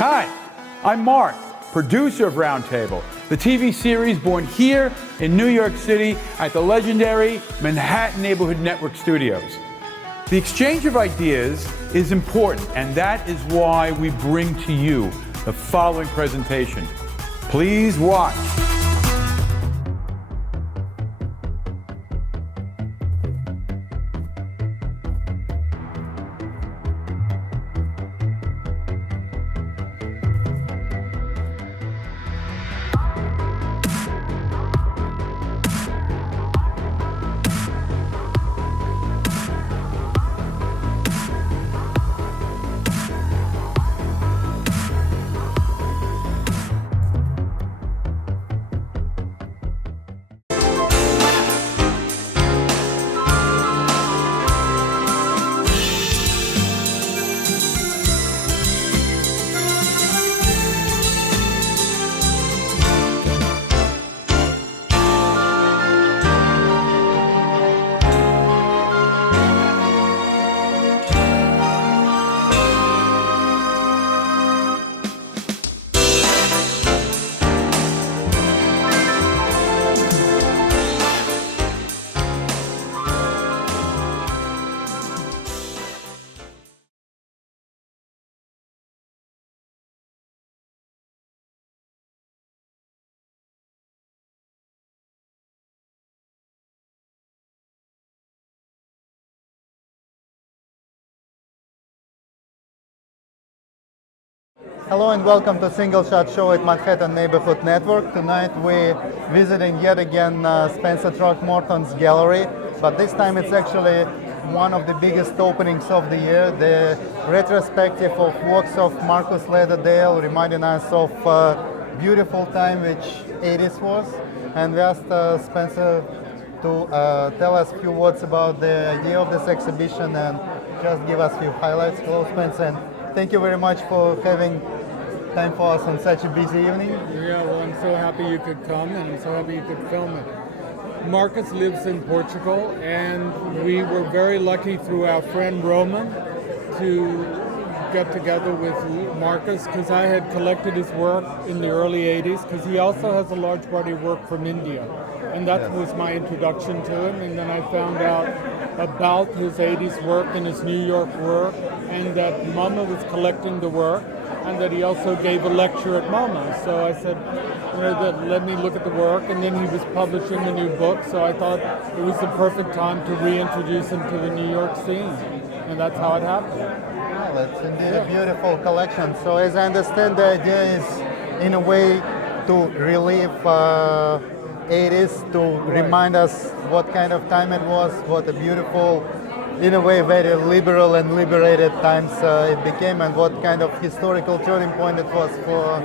Hi, I'm Mark, producer of Roundtable, the TV series born here in New York City at the legendary Manhattan Neighborhood Network Studios. The exchange of ideas is important, and that is why we bring to you the following presentation. Please watch. Hello and welcome to Single Shot Show at Manhattan Neighborhood Network. Tonight we're visiting yet again Spencer Throckmorton's gallery, but this time it's actually one of the biggest openings of the year, the retrospective of works of Marcus Leatherdale, reminding us of beautiful time which 80s was. And we asked Spencer to tell us a few words about the idea of this exhibition and just give us a few highlights. Hello Spencer, and thank you very much for having time for us on such a busy evening. Yeah, well, I'm so happy you could come, and I'm so happy you could film it. Marcus lives in Portugal, and we were very lucky through our friend Roman to get together with Marcus, because I had collected his work in the early 80s, because he also has a large body of work from India. And that was my introduction to him, and then I found out about his 80s work and his New York work, and that MoMA was collecting the work, and that he also gave a lecture at MoMA. So I said, let me look at the work, and then he was publishing a new book, so I thought it was the perfect time to reintroduce him to the New York scene, and that's how it happened. Well, it's indeed a beautiful collection. So as I understand, the idea is in a way to relive 80s, to remind us what kind of time it was, what a beautiful, in a way, very liberal and liberated times it became, and what kind of historical turning point it was for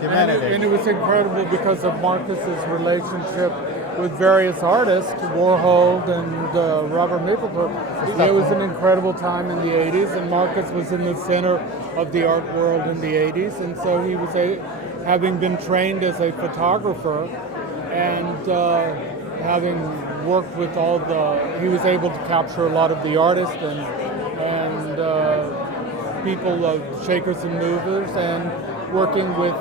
humanity. And it was incredible because of Marcus's relationship with various artists, Warhol and Robert Mapplethorpe. It was an incredible time in the 80s, and Marcus was in the center of the art world in the 80s, and so he was having been trained as a photographer, and having worked with he was able to capture a lot of the artists and people, shakers and movers, and working with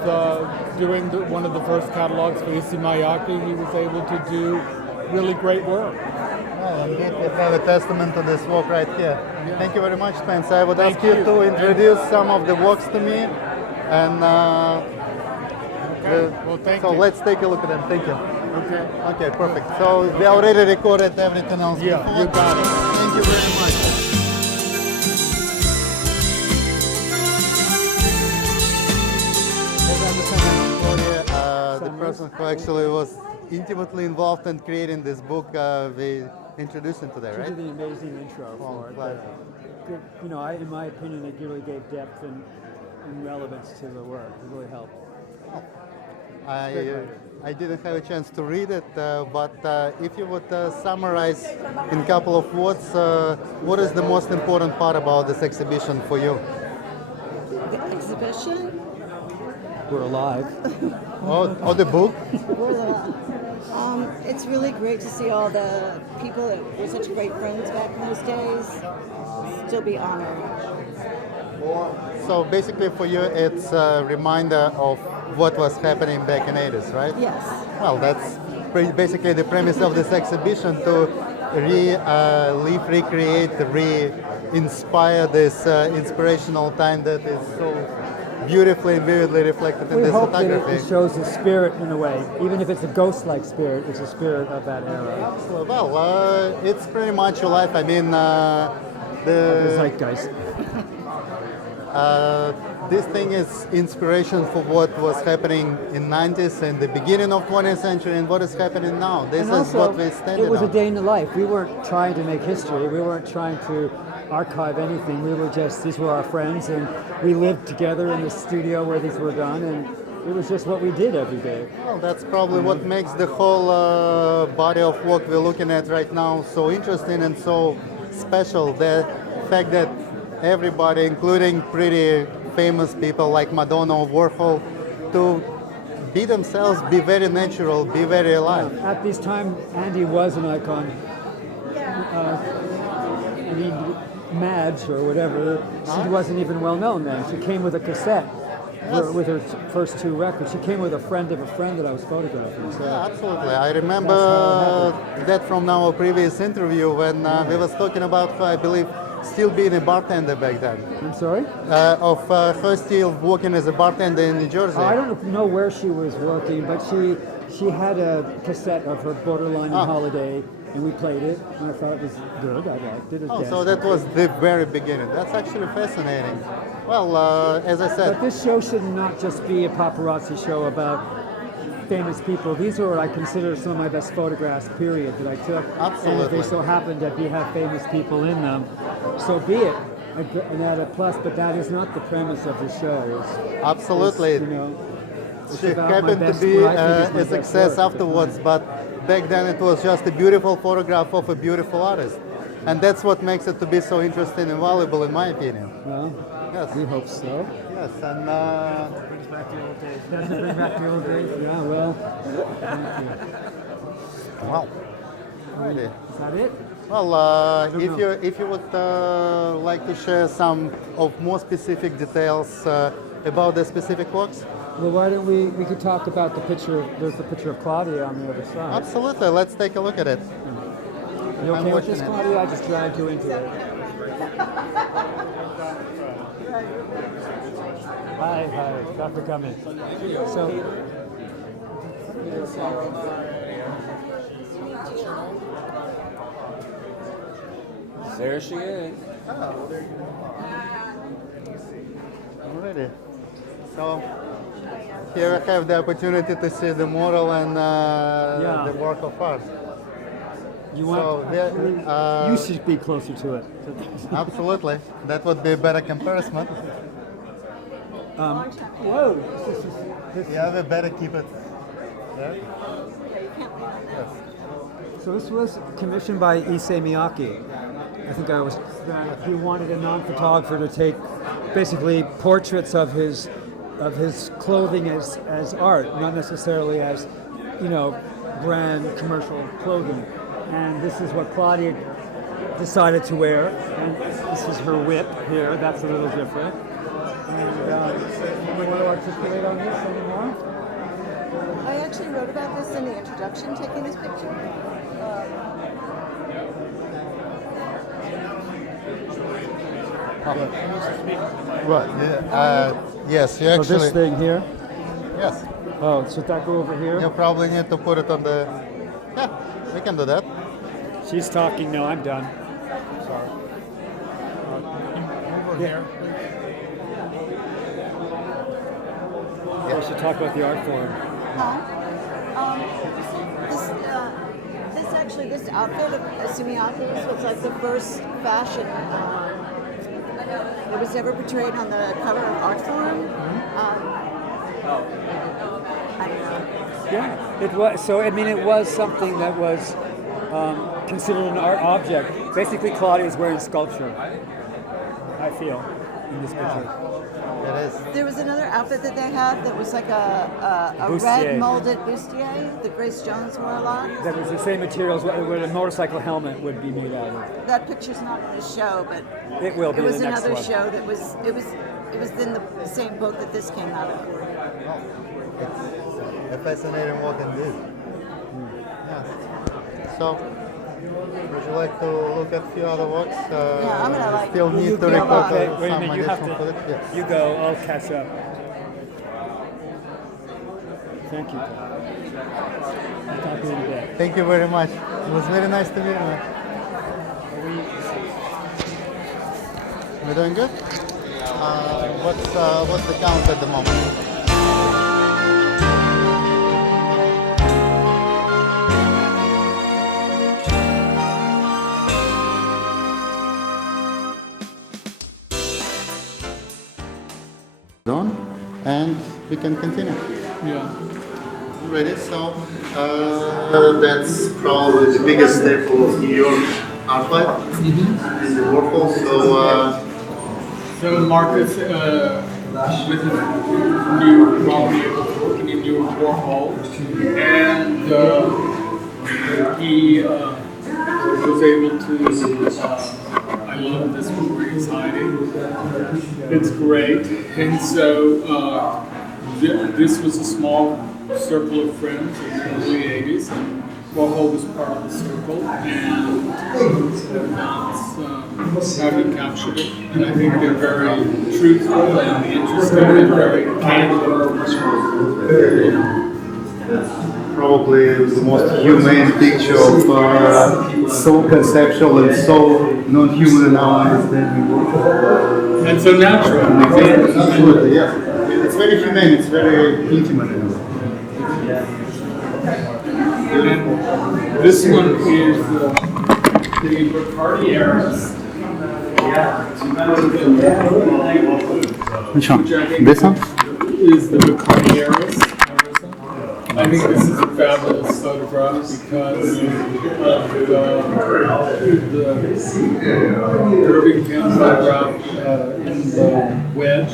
doing one of the first catalogs for Issey Miyake. He was able to do really great work. Well, indeed, we have a testament to this work right here. Yeah. Thank you very much, Spencer. I would ask you to introduce some of the works to me, and well, thank you. So let's take a look at them. Thank you. Okay. Okay, perfect. So we already recorded everything else Yeah, before. you got it. Thank you very much. As I understand, Claudia, the person who actually was intimately involved in creating this book, we introduced him today, She right? did an amazing intro for it. glad. Good, in my opinion, it really gave depth and relevance to the work. It really helped. I didn't have a chance to read it, but if you would summarize in a couple of words, what is the most important part about this exhibition for you? The exhibition? We're alive. Oh, the book? It's really great to see all the people that were such great friends back in those days still be honored. So basically for you, it's a reminder of what was happening back in 80s, right? Yes. Well, that's basically the premise of this exhibition, to recreate, re-inspire this inspirational time that is so beautifully and vividly reflected in We this hope that photography. it shows the spirit in a way. Even if it's a ghost-like spirit, it's a spirit of that era. Well, it's pretty much your life. I mean, The zeitgeist. this thing is inspiration for what was happening in 90s and the beginning of 20th century and what is happening now. This And is also, what we stand it was a on. day in the life. We weren't trying to make history. We weren't trying to archive anything. We were just, these were our friends, and we lived together in the studio where these were done, and it was just what we did every day. Well, that's probably what makes the whole body of work we're looking at right now so interesting and so special. The fact that everybody, including pretty famous people like Madonna or Warhol, to be themselves, be very natural, be very alive. At this time, Andy was an icon. I mean, Madge or whatever, she wasn't even well known then. She came with a cassette with her first two records. She came with a friend of a friend that I was photographing. So Yeah, absolutely. I remember That's how that from our previous interview when we was talking about her, I believe, still being a bartender back then. I'm sorry? Of her still working as a bartender in New Jersey. I don't know where she was working, but she had a cassette of her Borderline and Holiday, and we played it, and I thought it was good. I liked it. It was So that was the very beginning. That's actually fascinating. Well, as I But said, this show should not just be a paparazzi show about famous people. These are what I consider some of my best photographs, period, that I took. And if Absolutely. they so happen to have famous people in them, so be it. An added plus, but that is not the premise of the show. absolutely. It's, you know, it's She about my happened to best- be what I think is my a best success work. afterwards, but back then it was just a beautiful photograph of a beautiful artist. And that's what makes it to be so interesting and valuable, in my opinion. Well, Yes. we hope so. Yes, and Brings back the old days. Doesn't it bring back the old days? Yeah, well, wow. Alrighty. is that it? Well, if you would like to share some of more specific details about the specific works, Well, why don't we could talk about the picture, there's the picture of Claudia on the other side. absolutely. Let's take a look at it. You I'm okay with this, watching it. Claudia? I just dragged you into it. Hi, thanks for coming. So, There she is. Alrighty. So here I have the opportunity to see the model and Yeah. the work of art. you want? So there, you should be closer to it. absolutely, that would be a better comparison. Whoa! Yeah, we better keep it there. So this was commissioned by Issei Miyake. I think he wanted a non-photographer to take basically portraits of his clothing as art, not necessarily as, you know, brand commercial clothing. And this is what Claudia decided to wear. And this is her whip here. That's a little different. And you want to articulate on this anymore? I actually wrote about this in the introduction, taking this picture. Right. Yes, you So actually. this thing here. Yes. Oh, should that go over here? You probably need to put it on the. Yeah, we can do that. She's talking. No, I'm done. Over here. We should talk about the art form. This outfit of Sumiyake's was like the first fashion that was ever portrayed on the cover of Art Forum. I don't know. Yeah, it was. So I mean, it was something that was considered an art object. Basically, Claudia is wearing sculpture. I feel in this picture. It is. There was another outfit that they had that was like a Bustier. red molded bustier that Grace Jones wore a lot. That was the same materials what a motorcycle helmet would be made out of. That picture's not in the show, but It will be it was the next another one. show that was It was in the same book that this came out of. It's a fascinating work indeed. Yes. So, would you like to look at a few other works? Yeah, I'm gonna like. Still need to Yeah, record okay, wait a some minute, you have additional to- footage? Yes. You go, I'll catch up. Thank you. I'll talk to you in a bit. Thank you very much. It was very nice to meet you. We're doing good? What's the count at the moment? On, and we can continue. Yeah. Ready? So that's probably the biggest staple of New York art life in the Warhol. So Marcus, with his new property, was working in New Warhol, and he was able to. I love this book, very exciting. It's great, and so this was a small circle of friends in the early '80s, and Warhol was part of the circle, and that's how he captured it. And I think they're very truthful and interesting and very candid. Probably the most humane picture of so conceptual and so non-human in our understanding. And so natural. Absolutely, yes. It's very humane. It's very intimate in a way. And this one is the Bacardi Heiress. Which one? Which I think This one? is the Bacardi Heiress. I think this is a fabulous photograph because of the Irvington photograph in the wedge.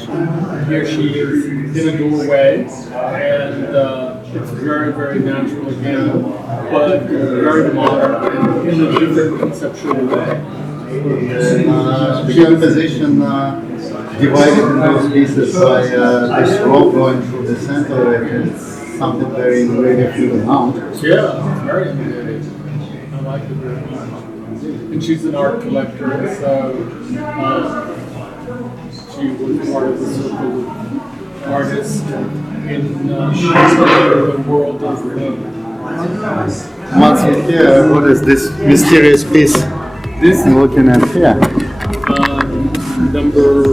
Here she is in a doorway, and it's very, very natural again, but very modern and in a different conceptual way. The composition divided in those pieces by this rope going through the center of it. It's something very innovative to the mount. Yeah, it's very innovative. I like it very much. And she's an art collector, so she was part of the circle of artists in the world of Once you're here, what is this mysterious piece this I'm looking at here? number.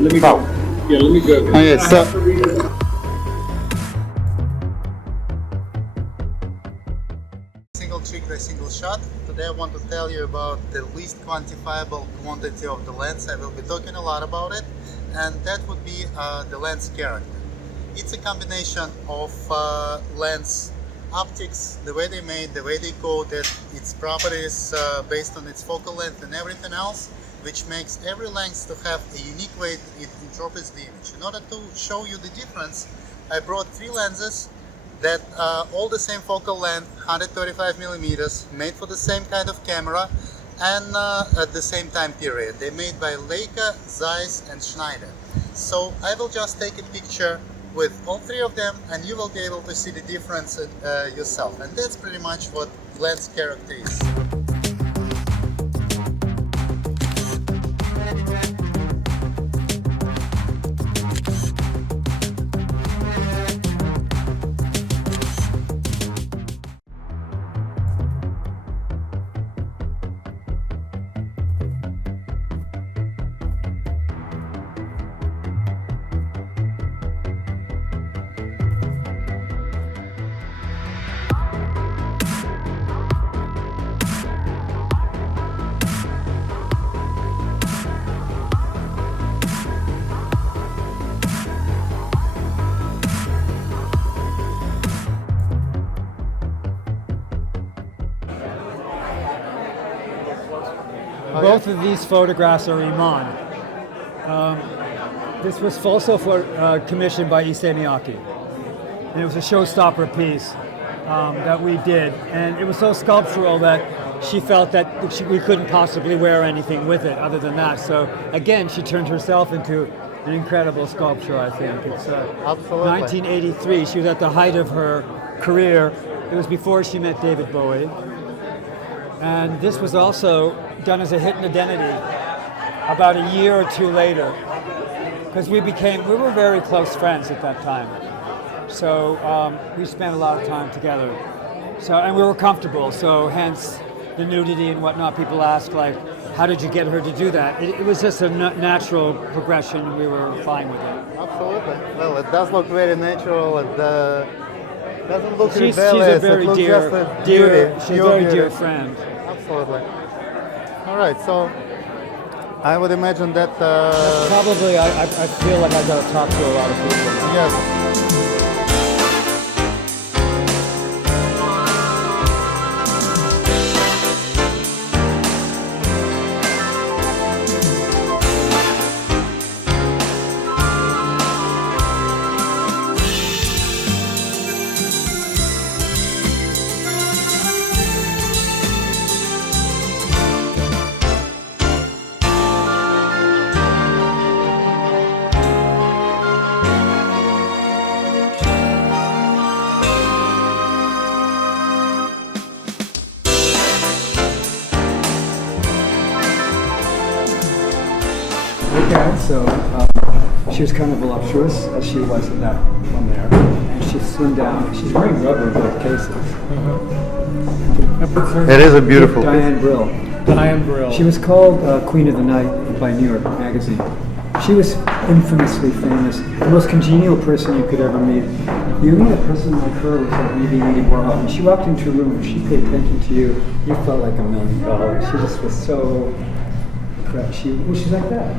Let me go. Yeah, let me go. Oh, yes, so single trick by single shot. Today I want to tell you about the least quantifiable quantity of the lens. I will be talking a lot about it, and that would be the lens character. It's a combination of lens optics, the way they made, the way they coded, its properties based on its focal length and everything else, which makes every lens to have a unique way it interprets the image. In order to show you the difference, I brought three lenses that all the same focal length, 135 millimeters, made for the same kind of camera, and at the same time period. They're made by Leica, Zeiss, and Schneider. So I will just take a picture with all three of them, and you will be able to see the difference yourself. And that's pretty much what lens character is. Both of these photographs are Iman. This was also commissioned by Issey Miyake. And it was a showstopper piece that we did. And it was so sculptural that she felt that we couldn't possibly wear anything with it other than that. So again, she turned herself into an incredible sculpture, I think. It's Absolutely. 1983. She was at the height of her career. It was before she met David Bowie. And this was also done as a hidden identity about a year or two later, because we were very close friends at that time. So we spent a lot of time together. And we were comfortable, so hence the nudity and whatnot. People ask, like, how did you get her to do that? It was just a natural progression, and we were fine with it. Absolutely. Well, it does look very natural. It doesn't look She's rebellious. a very it looks dear, just a she's a pure very beauty. dear friend. Absolutely. All right, so I would imagine that. Probably, I feel like I got to talk to a lot of people. Yes. Okay, so she was kind of voluptuous, as she was in that one there. And she slimmed down. She's wearing rubber in both cases. It is a beautiful. Diane Brill. Diane Brill. She was called Queen of the Night by New York Magazine. She was infamously famous, the most congenial person you could ever meet. You meet a person like her was like maybe Andy Warhol, and she walked into a room, she paid attention to you, you felt like $1 million. She just was so, she's like that.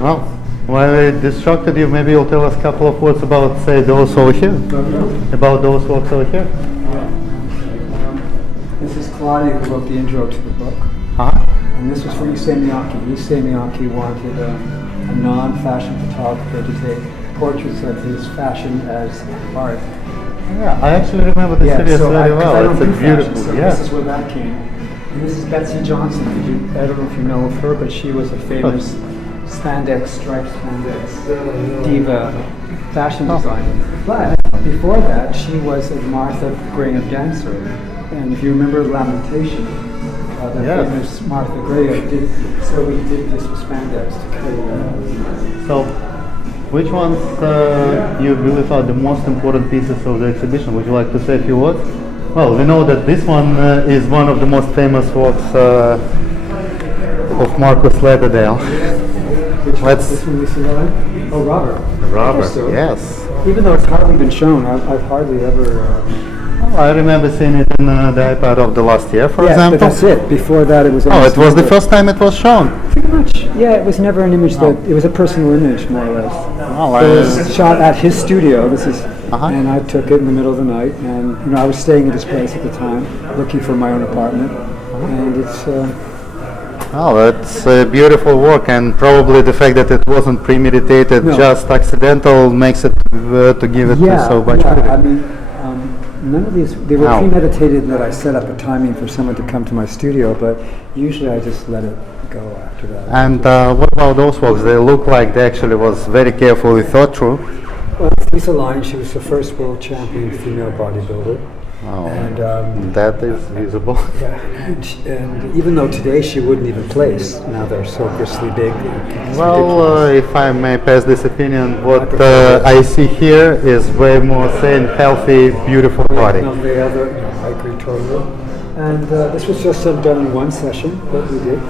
Well, while it distracted you, maybe you'll tell us a couple of words about, say, those over here. About those works over here. This is Claudia who wrote the intro to the book. Huh? And this was for Issei Miyake. Issei Miyake wanted a non-fashion photographer to take portraits of his fashion as art. Yeah, I actually remember the series very well. It's a beautiful. So Yeah. this is where that came. And this is Betsy Johnson. I don't know if you know of her, but she was a famous spandex, striped spandex diva fashion designer. But before that, she was a Martha Graham dancer. And if you remember Lamentation, the famous Martha Graham did, so we did this with spandex to create that. So, which ones you believe are the most important pieces of the exhibition? Would you like to say a few words? Well, we know that this one is one of the most famous works of Marcus Leatherdale. This one we see that? Oh, Robert. Robert, So, yes. even though it's hardly been shown, I've hardly ever... I remember seeing it in the iPad of the last year, for yeah, example. but that's it. Before that, it was... Oh, it was the first time it was shown. Pretty much. Yeah, it was never an image that... It was a personal image, more or less. Oh, It was shot at his studio. This is... And I took it in the middle of the night. And, I was staying at his place at the time, looking for my own apartment. And it's... Oh, it's a beautiful work, and probably the fact that it wasn't premeditated, just accidental, makes it to give it so much beauty. I mean, none of these, they were premeditated in that I set up a timing for someone to come to my studio, but usually I just let it go after that. And what about those works? They look like they actually was very carefully thought through. Well, Lisa Lyons, she was the first world champion female bodybuilder. Oh, and that is visible. Yeah, and even though today she wouldn't even place, now they're so gristly big. Well, if I may pass this opinion, what I see here is way more sane, healthy, beautiful body. No, I agree totally. And this was just done in one session, but we did.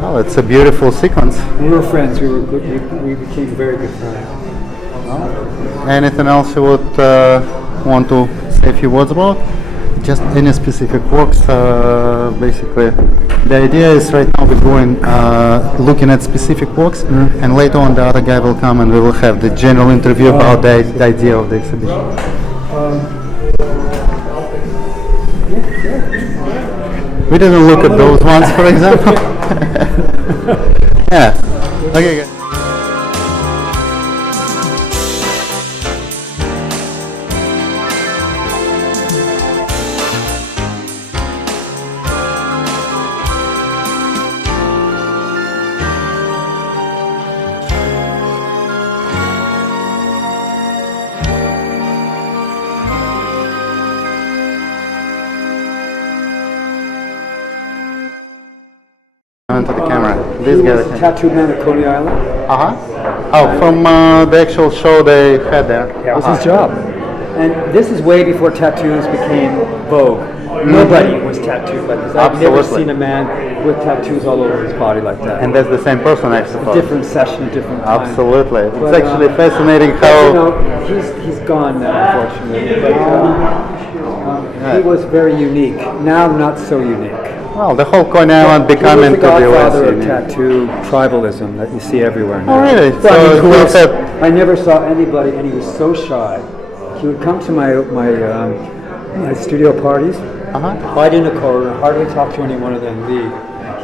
Well, it's a beautiful sequence. We were friends. We were good. We became very good friends. Anything else you would want to say a few words about? Just any specific works, basically. The idea is right now we're going looking at specific works, and later on the other guy will come and we will have the general interview about the idea of the exhibition. We didn't look at those ones, for example. Yeah. Okay, good. into the camera. This He guy. was a tattooed man at Coney Island. Oh, from the actual show they had there. That was his job. And this is way before tattoos became vogue. Nobody was tattooed like this. I've never Absolutely. seen a man with tattoos all over his body like that. And that's the same person, I suppose. Different session, a different time. Absolutely. It's But, actually fascinating You how. know, he's gone now, unfortunately. But he was very unique. Now, not so unique. Well, the whole Coney Island becoming He to was be the less godfather of unique. tattoo tribalism that you see everywhere now. Oh, really? But I mean, So who he else- had- I never saw anybody, and he was so shy. He would come to my studio parties, hide in a corner, hardly talk to anyone and then leave.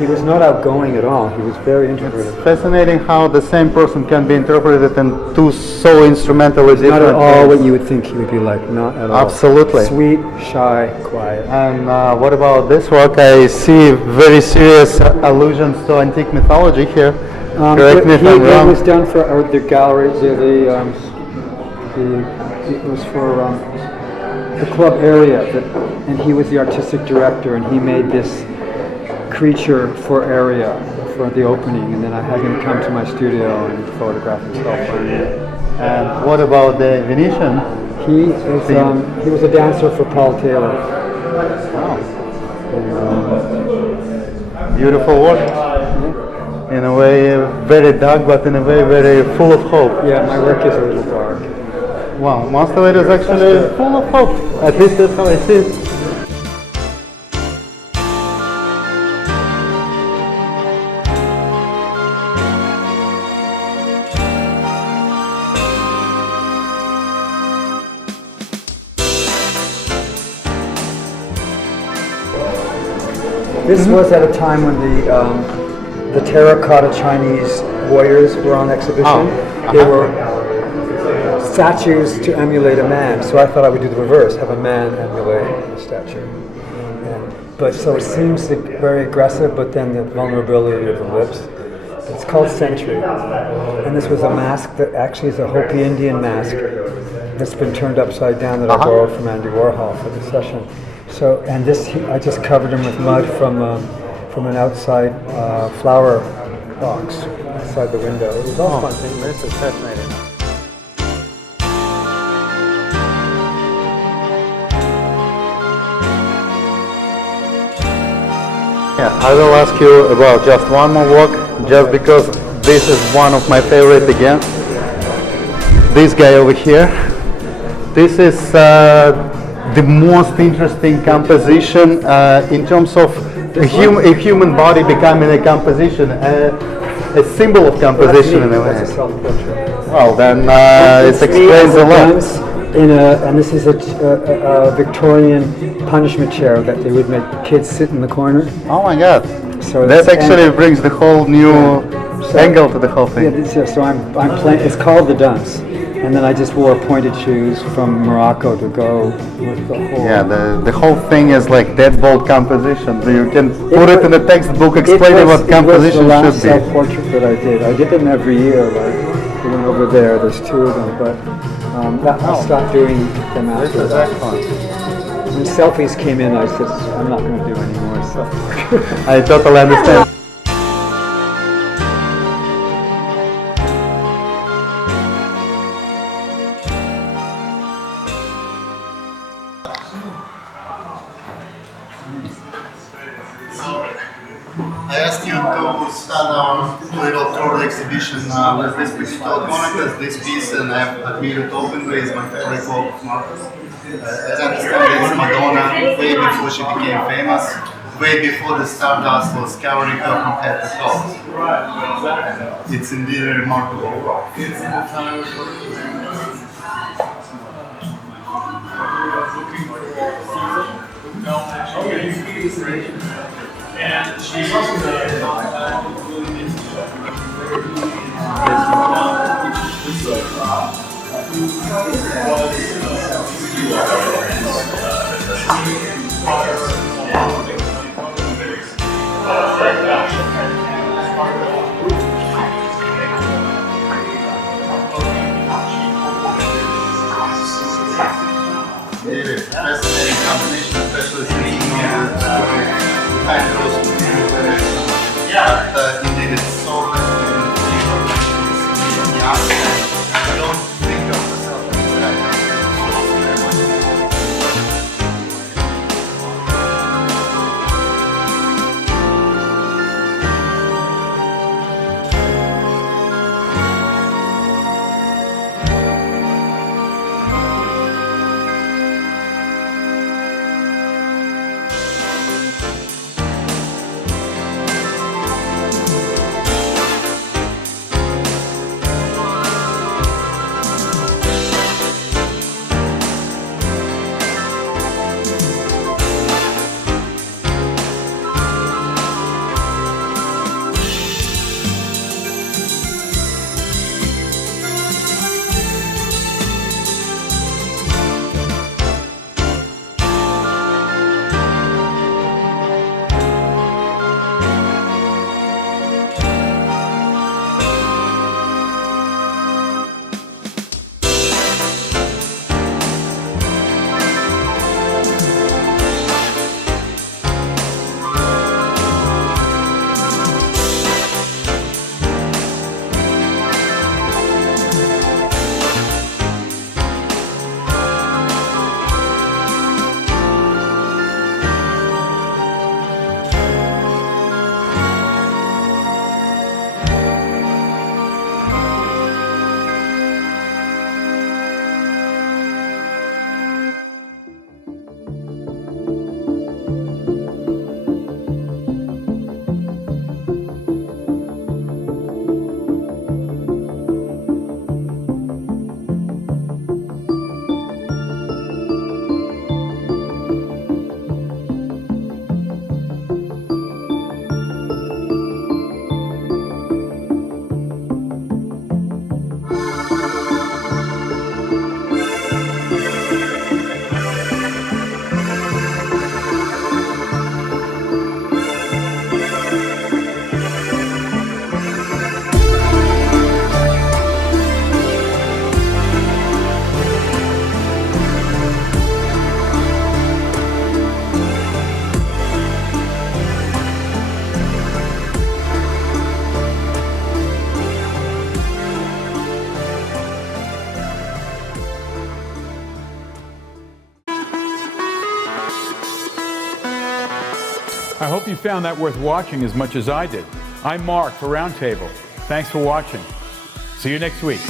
He was not outgoing at all. He was very introverted. Fascinating how the same person can be interpreted in two so instrumentally Not different at all ways. what you would think he would be like. Not at all. Absolutely. Sweet, shy, quiet. And what about this work? I see very serious allusions to antique mythology here. Correct me if I'm It wrong. was done for the gallery. It was for the club area, and he was the artistic director, and he made this creature for area for the opening, and then I had him come to my studio and photograph himself. And what about the Venetian? He was a dancer for Paul Taylor. Beautiful work. In a way, very dark, but in a way, very full of hope. Yeah, my work is a little dark. Wow, most of it is actually full of hope. At least that's how I see it. This was at a time when the terracotta Chinese warriors were on exhibition. They were statues to emulate a man, so I thought I would do the reverse, have a man emulate a statue. But so it seems very aggressive, but then the vulnerability of the lips. It's called Century, and this was a mask that actually is a Hopi Indian mask that's been turned upside down that I borrowed from Andy Warhol for the session. So, and this, I just covered him with mud from an outside flower box outside the window. It was all fun. This is fascinating. Yeah, I will ask you about just one more work, just because this is one of my favorite again. This guy over here. This is the most interesting composition in terms of a human body becoming a composition, a symbol of composition in a That's a way. self-portrait. Well, then it explains a lot. And this is a Victorian punishment chair that they would make kids sit in the corner. Oh my God! So That it's- actually brings the whole new angle to the whole Yeah, thing. so I'm playing. It's called the dunce, and then I just wore pointed shoes from Morocco to go with the whole. Yeah, the whole thing is like that bold composition. You can put it in a textbook explaining what composition It was the should last be. self-portrait that I did. I did them every year. Like the one over there. There's two of them, but I stopped doing them after that. When selfies came in, I said, I'm not going to do any more selfies. I totally understand. I asked you to start our little tour exhibition with this particular comic as this piece, and I've admitted openly is my favorite work of Marcus. As I understand, it's Madonna way before she became famous, way before the Stardust was covering her from head to toe. It's indeed a remarkable work. And she's also It is fascinating combination, especially thinking behind those two. yeah. I hope you found that worth watching as much as I did. I'm Mark for Roundtable. Thanks for watching. See you next week.